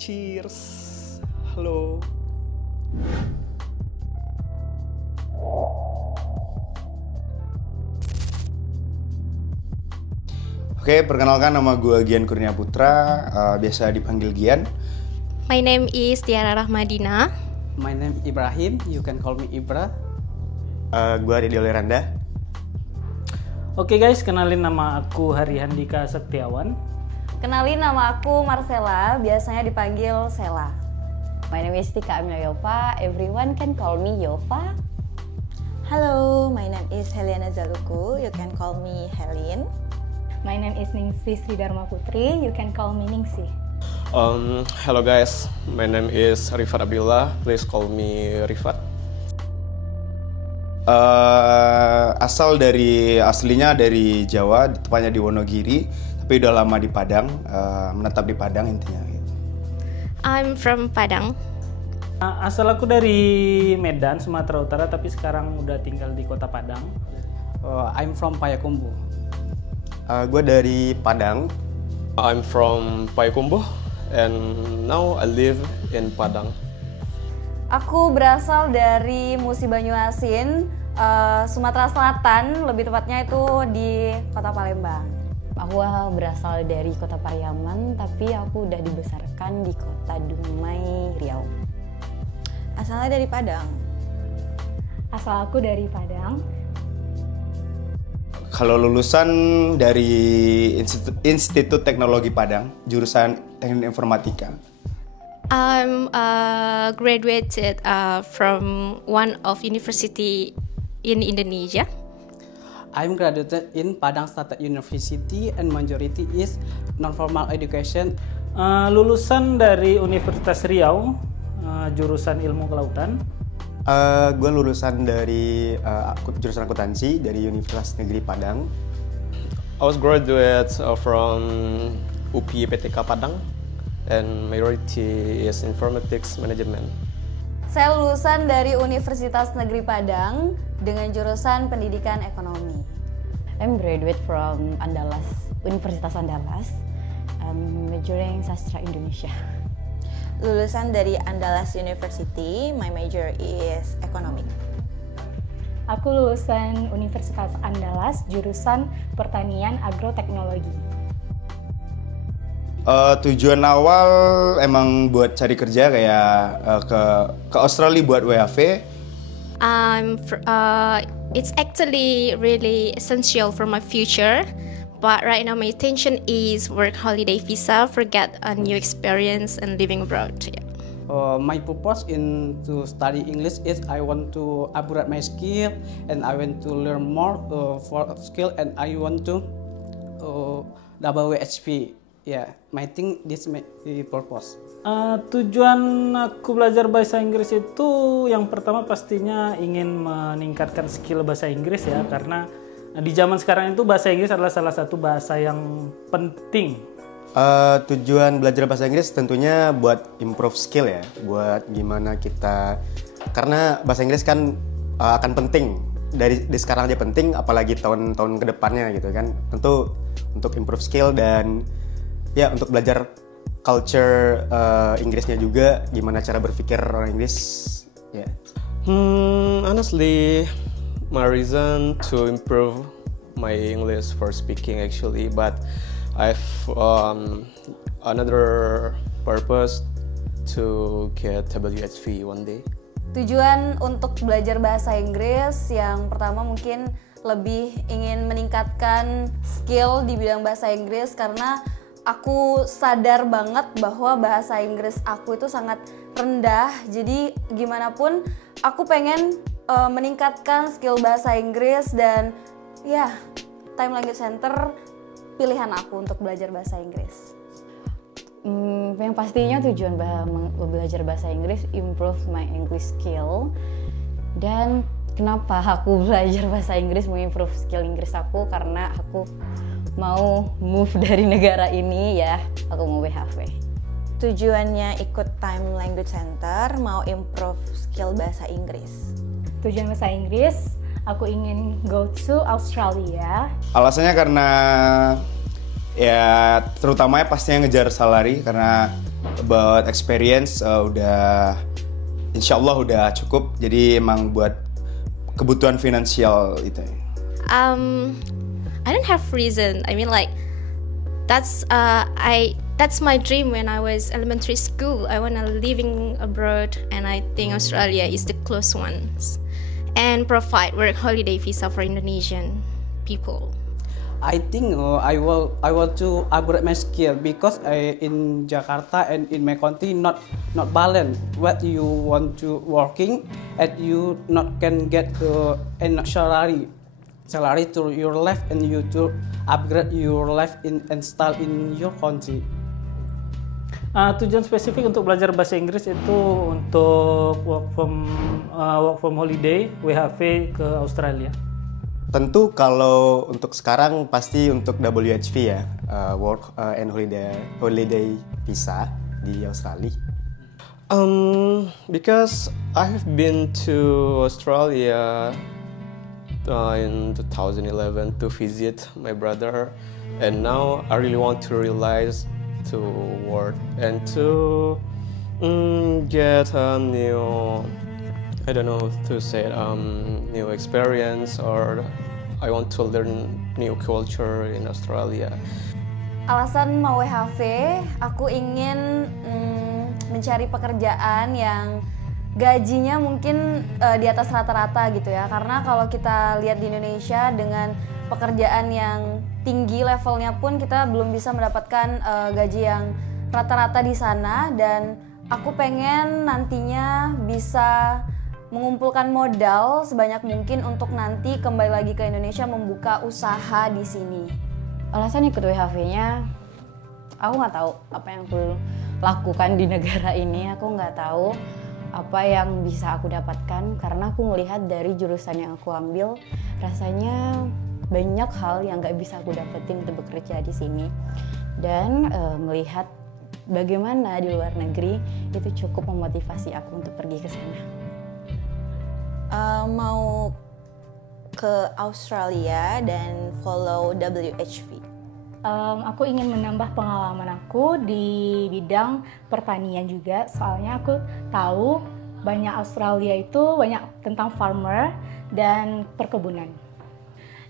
Cheers. Halo. Oke, perkenalkan nama gue Gian Kurnia Putra, biasa dipanggil Gian. My name is Tiara Rahmadina. My name Ibrahim, you can call me Ibra. Gue Ridho Leranda. Oke guys, kenalin nama aku Hari Handika Setiawan. Kenalin nama aku Marcella, biasanya dipanggil Sela. My name is Tika Amina Yopa, everyone can call me Yopa. Hello, my name is Heliana Zaluku, you can call me Helin. My name is Ningsi Sri Dharma Putri, you can call me Ningsi. Hello guys, my name is Rifat Abdullah, please call me Rifat. Aslinya dari Jawa, tepatnya di Wonogiri, tapi udah lama di Padang, menetap di Padang intinya. I'm from Padang. Asal aku dari Medan, Sumatera Utara, tapi sekarang udah tinggal di kota Padang. I'm from Payakumbuh. Gue dari Padang. I'm from Payakumbuh and now I live in Padang. Aku berasal dari Musi Banyuasin, Sumatera Selatan, lebih tepatnya itu di kota Palembang. Aku berasal dari kota Pariaman, tapi aku udah dibesarkan di kota Dumai, Riau. Asalnya dari Padang. Asal aku dari Padang. Kalau lulusan dari Institut Teknologi Padang, jurusan Teknik Informatika. I'm graduated from one of university in Indonesia. I'm graduated in Padang State University and majority is non-formal education. Lulusan dari Universitas Riau, jurusan Ilmu Kelautan. Gue lulusan dari jurusan akuntansi dari Universitas Negeri Padang. I was graduate from UPI PTK Padang and majority is Informatics Management. Saya lulusan dari Universitas Negeri Padang dengan jurusan Pendidikan Ekonomi. I'm graduate from Andalas, Universitas Andalas, majoring Sastra Indonesia. Lulusan dari Andalas University, my major is Economic. Aku lulusan Universitas Andalas, jurusan Pertanian Agroteknologi. Tujuan awal emang buat cari kerja kayak ke Australia buat WHV. It's actually really essential for my future, but right now my intention is work holiday visa for get a new experience and living abroad. Yeah. My purpose in to study English is I want to upgrade my skill and I want to learn more for skill and I want to WHP. Yeah, my thing this my purpose. Tujuan aku belajar bahasa Inggris itu yang pertama pastinya ingin meningkatkan skill bahasa Inggris ya, karena di zaman sekarang itu bahasa Inggris adalah salah satu bahasa yang penting. Tujuan belajar bahasa Inggris tentunya buat improve skill ya, buat gimana kita, karena bahasa Inggris kan akan penting dari sekarang aja penting, apalagi tahun-tahun kedepannya gitu kan. Tentu untuk improve skill dan ya untuk belajar culture Inggrisnya juga, gimana cara berpikir orang Inggris ya. Honestly, my reason to improve my English for speaking actually, but I've another purpose to get WHV one day. Tujuan untuk belajar bahasa Inggris yang pertama mungkin lebih ingin meningkatkan skill di bidang bahasa Inggris, karena aku sadar banget bahwa bahasa Inggris aku itu sangat rendah. Jadi gimana pun aku pengen meningkatkan skill bahasa Inggris, dan ya Time Language Center pilihan aku untuk belajar bahasa Inggris. Yang pastinya tujuan belajar bahasa Inggris improve my English skill. Dan kenapa aku belajar bahasa Inggris, mau improve skill Inggris aku, karena aku mau move dari negara ini ya, aku mau WHV. Tujuannya ikut Time Language Center mau improve skill bahasa Inggris. Tujuan bahasa Inggris, aku ingin go to Australia. Alasannya karena Ya terutamanya pastinya ngejar salary karena about experience udah insya Allah udah cukup, jadi emang buat kebutuhan finansial itu. I don't have reason. I mean like that's my dream when I was elementary school. I wanna living abroad, and I think Australia is the close ones, and provide work holiday visa for Indonesian people. I think I want to upgrade my skill because in Jakarta and in my country not balance what you want to working and you not can get enough salary to your life, and you to upgrade your life and style in your country. Tujuan spesifik untuk belajar bahasa Inggris itu untuk work from holiday WHV ke Australia. Tentu kalau untuk sekarang pasti untuk WHV ya, work and holiday visa di Australia. Because I have been to Australia in 2011 to visit my brother, and now I really want to realize to work and to get a new, I don't know to say new experience, or I want to learn new culture in Australia. Alasan mau WHV, aku ingin mencari pekerjaan yang gajinya mungkin di atas rata-rata gitu ya. Karena kalau kita lihat di Indonesia dengan pekerjaan yang tinggi levelnya pun kita belum bisa mendapatkan gaji yang rata-rata di sana, dan aku pengen nantinya bisa mengumpulkan modal sebanyak mungkin untuk nanti kembali lagi ke Indonesia membuka usaha di sini. Alasan ikut WHV-nya, aku nggak tahu apa yang aku lakukan di negara ini. Aku nggak tahu apa yang bisa aku dapatkan karena aku melihat dari jurusan yang aku ambil, rasanya banyak hal yang nggak bisa aku dapetin untuk bekerja di sini. Dan melihat bagaimana di luar negeri itu cukup memotivasi aku untuk pergi ke sana. Mau ke Australia dan follow WHV. Aku ingin menambah pengalaman aku di bidang pertanian juga, soalnya aku tahu banyak Australia itu banyak tentang farmer dan perkebunan.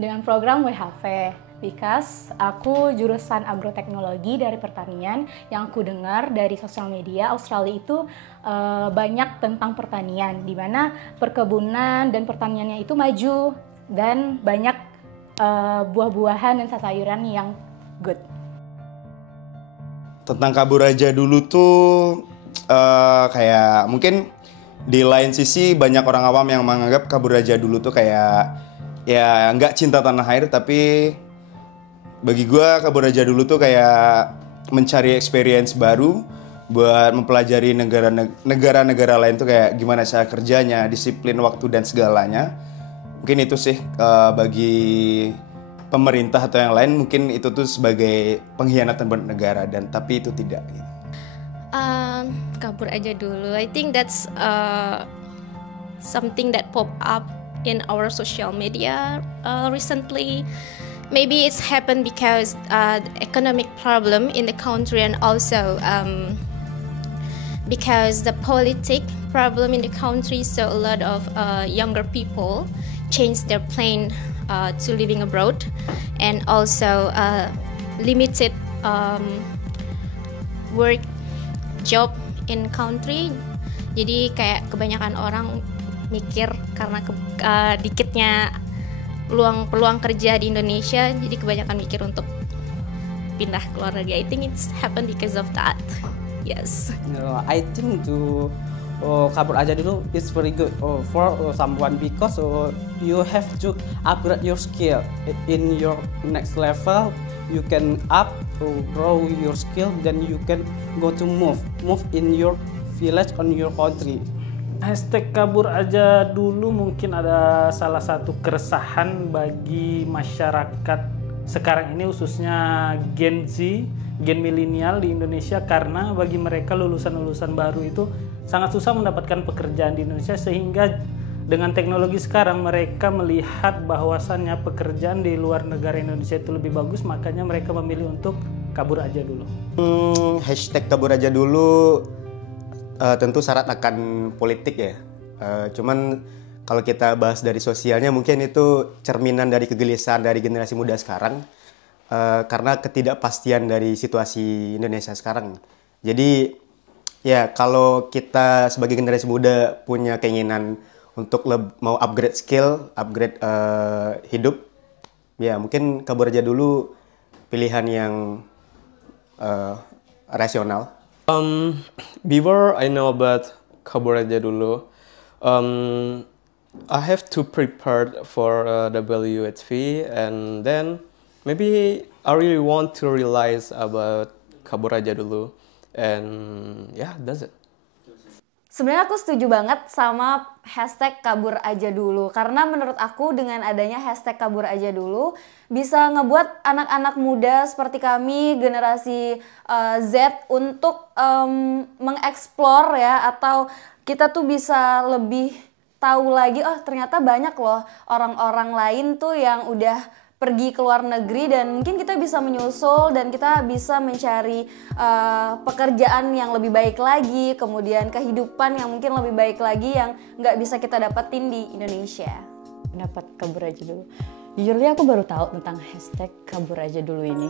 Dengan program WHV, because aku jurusan agroteknologi dari pertanian, yang aku dengar dari sosial media Australia itu banyak tentang pertanian, di mana perkebunan dan pertaniannya itu maju dan banyak buah-buahan dan sayuran yang good. Tentang kabur aja dulu tuh kayak mungkin di lain sisi banyak orang awam yang menganggap kabur aja dulu tuh kayak ya nggak cinta tanah air, tapi bagi gue kabur aja dulu tuh kayak mencari experience baru buat mempelajari negara-negara lain tuh kayak gimana cara kerjanya, disiplin waktu dan segalanya. Mungkin itu sih bagi pemerintah atau yang lain mungkin itu tuh sebagai pengkhianatan buat negara, dan tapi itu tidak. Kabur aja dulu. I think that's something that pop up in our social media recently. Maybe it's happened because economic problem in the country, and also because the politic problem in the country. So a lot of younger people change their plan to living abroad, and also limited work job in country. Jadi kayak kebanyakan orang mikir karena dikitnya peluang kerja di Indonesia, jadi kebanyakan mikir untuk pindah ke luar negeri. I think it's happened because of that. Yes. I think to kabur aja dulu is very good for someone because you have to upgrade your skill in your next level. You can grow your skill, then you can go to move in your village on your country. Hashtag kabur aja dulu mungkin ada salah satu keresahan bagi masyarakat sekarang ini, khususnya Gen Z, Gen milenial di Indonesia, karena bagi mereka lulusan-lulusan baru itu sangat susah mendapatkan pekerjaan di Indonesia, sehingga dengan teknologi sekarang mereka melihat bahwasannya pekerjaan di luar negara Indonesia itu lebih bagus, makanya mereka memilih untuk kabur aja dulu. Hashtag kabur aja dulu tentu syarat akan politik ya. Cuman kalau kita bahas dari sosialnya mungkin itu cerminan dari kegelisahan dari generasi muda sekarang karena ketidakpastian dari situasi Indonesia sekarang. Jadi ya kalau kita sebagai generasi muda punya keinginan untuk mau upgrade skill, upgrade hidup, ya mungkin kabur aja dulu pilihan yang rasional. Before I know about kabur aja dulu, I have to prepare for WHV, and then maybe I really want to realize about kabur aja dulu, and yeah, that's it. Sebenarnya aku setuju banget sama hashtag kabur aja dulu. Karena menurut aku dengan adanya hashtag kabur aja dulu bisa ngebuat anak-anak muda seperti kami, generasi Z untuk mengeksplor ya. Atau kita tuh bisa lebih tahu lagi, oh ternyata banyak loh orang-orang lain tuh yang udah pergi ke luar negeri, dan mungkin kita bisa menyusul dan kita bisa mencari pekerjaan yang lebih baik lagi, kemudian kehidupan yang mungkin lebih baik lagi yang nggak bisa kita dapetin di Indonesia. Pendapat kabur aja dulu. Jujurnya aku baru tahu tentang hashtag kabur aja dulu ini.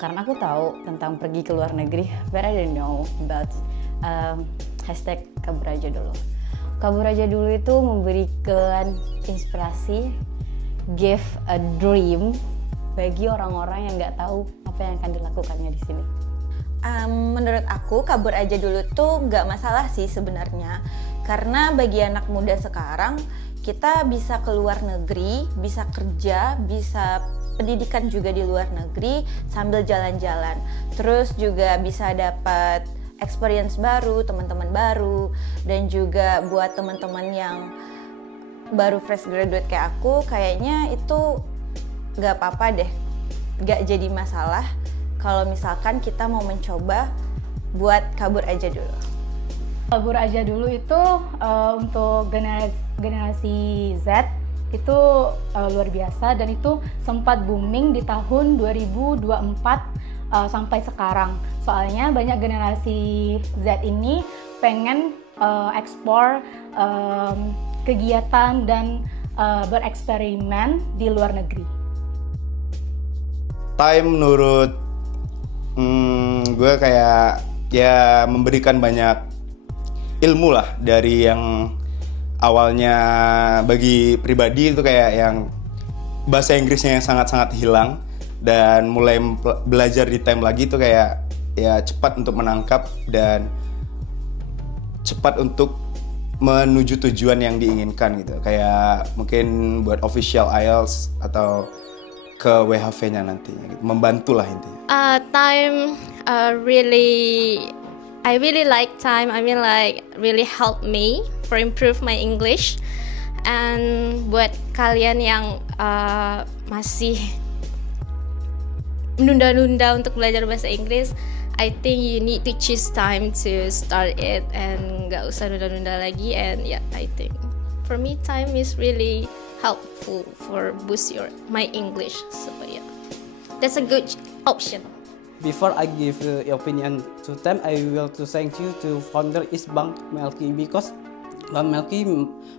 Karena aku tahu tentang pergi ke luar negeri, but I didn't know about hashtag kabur aja dulu. Kabur aja dulu itu memberikan inspirasi, give a dream bagi orang-orang yang nggak tahu apa yang akan dilakukannya di sini. Menurut aku kabur aja dulu tuh nggak masalah sih sebenarnya, karena bagi anak muda sekarang kita bisa ke luar negeri, bisa kerja, bisa pendidikan juga di luar negeri sambil jalan-jalan, terus juga bisa dapat experience baru, teman-teman baru, dan juga buat teman-teman yang baru fresh graduate kayak aku, kayaknya itu gak apa-apa deh, gak jadi masalah kalau misalkan kita mau mencoba buat kabur aja dulu. Kabur aja dulu itu untuk generasi Z itu luar biasa, dan itu sempat booming di tahun 2024 sampai sekarang. Soalnya banyak generasi Z ini pengen ekspor kegiatan dan bereksperimen di luar negeri. Time menurut gue kayak ya memberikan banyak ilmu lah, dari yang awalnya bagi pribadi itu kayak yang bahasa Inggrisnya yang sangat-sangat hilang, dan mulai belajar di Time lagi itu kayak ya cepat untuk menangkap dan cepat untuk menuju tujuan yang diinginkan gitu. Kayak mungkin buat official IELTS atau ke WHV-nya nantinya gitu. Membantulah intinya. Time I really like Time. I mean like really help me for improve my English. And buat kalian yang masih menunda-nunda untuk belajar bahasa Inggris, I think you need to choose Time to start it, and nggak usah nunda-nunda lagi. And yeah, I think for me Time is really helpful for boost my English. So yeah, that's a good option. Before I give opinion to Time, I will to thank you to founder is Bang Melki, because Bang Melki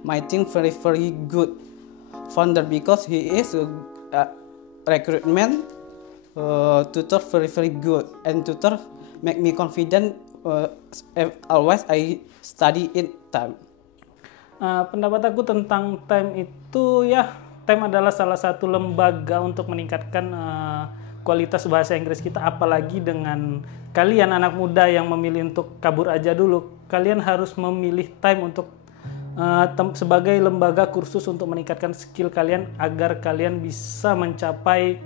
my think very good founder, because he is a recruitment tutor very good, and tutor make me confident always I study in Time. Pendapat aku tentang Time itu ya, Time adalah salah satu lembaga untuk meningkatkan kualitas bahasa Inggris kita, apalagi dengan kalian anak muda yang memilih untuk kabur aja dulu. Kalian harus memilih Time untuk sebagai lembaga kursus untuk meningkatkan skill kalian agar kalian bisa mencapai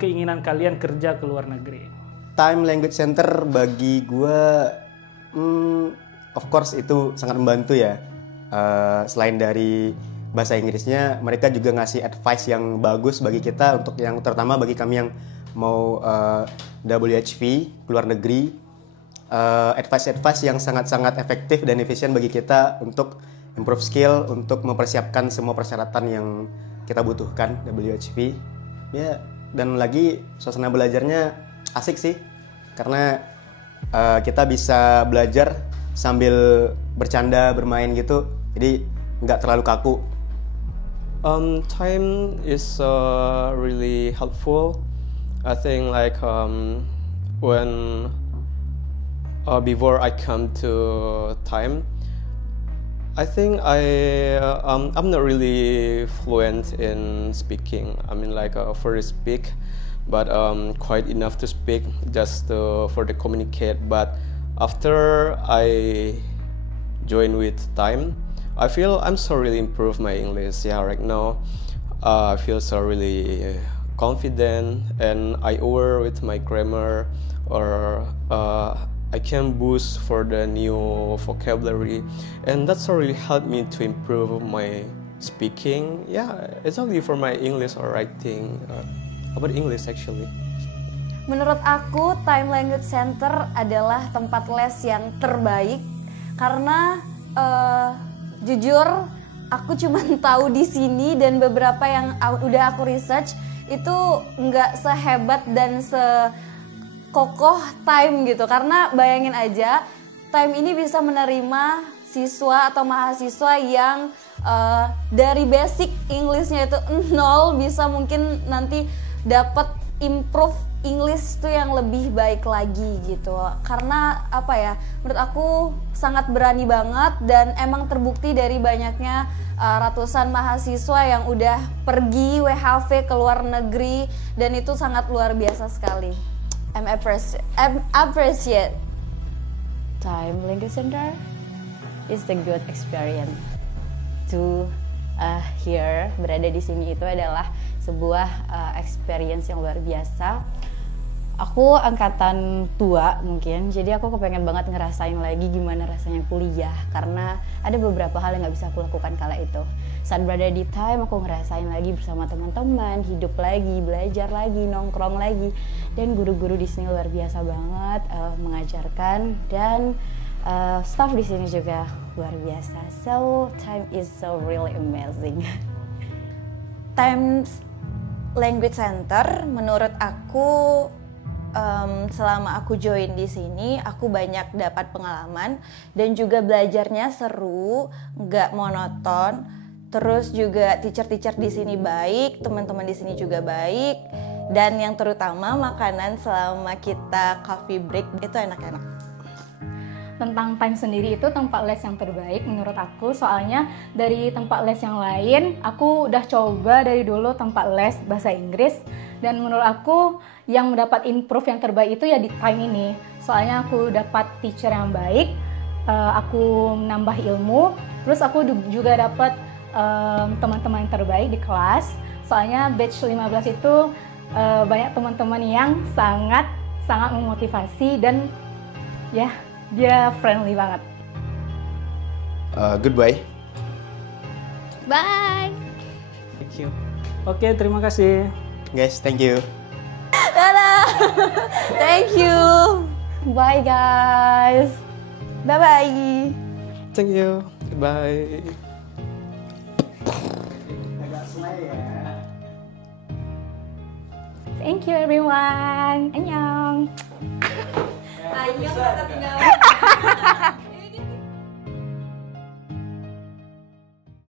keinginan kalian kerja ke luar negeri. Time Language Center bagi gue, of course itu sangat membantu ya. Selain dari bahasa Inggrisnya, mereka juga ngasih advice yang bagus bagi kita, untuk yang terutama bagi kami yang mau WHV ke luar negeri. Advice yang sangat-sangat efektif dan efisien bagi kita untuk improve skill untuk mempersiapkan semua persyaratan yang kita butuhkan WHP. Ya, dan lagi suasana belajarnya asik sih, karena kita bisa belajar sambil bercanda, bermain gitu, jadi nggak terlalu kaku. Time is really helpful. I think like when before I come to time, I think I'm not really fluent in speaking. I mean like for the speak, but quite enough to speak just for the communicate. But after I join with time, I feel I'm so really improve my English. Yeah, right now I feel so really confident, and I aware with my grammar, or I can boost for the new vocabulary, and that's really helped me to improve my speaking. Yeah, it's only for my English or writing. About English actually. Menurut aku, Time Language Center adalah tempat les yang terbaik karena jujur aku cuma tahu di sini, dan beberapa yang udah aku research itu nggak sehebat dan sekokoh Time gitu. Karena bayangin aja, Time ini bisa menerima siswa atau mahasiswa yang dari basic Englishnya itu 0 bisa mungkin nanti dapat improve English itu yang lebih baik lagi gitu. Karena apa ya, menurut aku sangat berani banget, dan emang terbukti dari banyaknya ratusan mahasiswa yang udah pergi WHV ke luar negeri, dan itu sangat luar biasa sekali. I'm appreciate. Time Language Center is the good experience to here. Berada di sini itu adalah sebuah experience yang luar biasa. Aku angkatan tua mungkin, jadi aku kepengen banget ngerasain lagi gimana rasanya kuliah, karena ada beberapa hal yang nggak bisa aku lakukan kala itu. Saat berada di Time, aku ngerasain lagi bersama teman-teman, hidup lagi, belajar lagi, nongkrong lagi, dan guru-guru di sini luar biasa banget mengajarkan, dan staff di sini juga luar biasa. So Time is so really amazing. Time Language Center menurut aku, selama aku join di sini, aku banyak dapat pengalaman, dan juga belajarnya seru, nggak monoton. Terus juga teacher-teacher di sini baik, teman-teman di sini juga baik, dan yang terutama makanan selama kita coffee break itu enak-enak. Tentang Time sendiri itu tempat les yang terbaik menurut aku, soalnya dari tempat les yang lain aku udah coba dari dulu tempat les bahasa Inggris, dan menurut aku yang mendapat improve yang terbaik itu ya di Time ini, soalnya aku dapat teacher yang baik, aku menambah ilmu, terus aku juga dapat teman-teman yang terbaik di kelas, soalnya batch 15 itu banyak teman-teman yang sangat memotivasi, dan ya dia friendly banget. Goodbye. Bye. Thank you. Oke, terima kasih. Guys, thank you. Dadah. Thank you. Bye guys. Bye-bye. Thank you. Goodbye. Thank you everyone. Annyeong. Ayo, kita tinggal.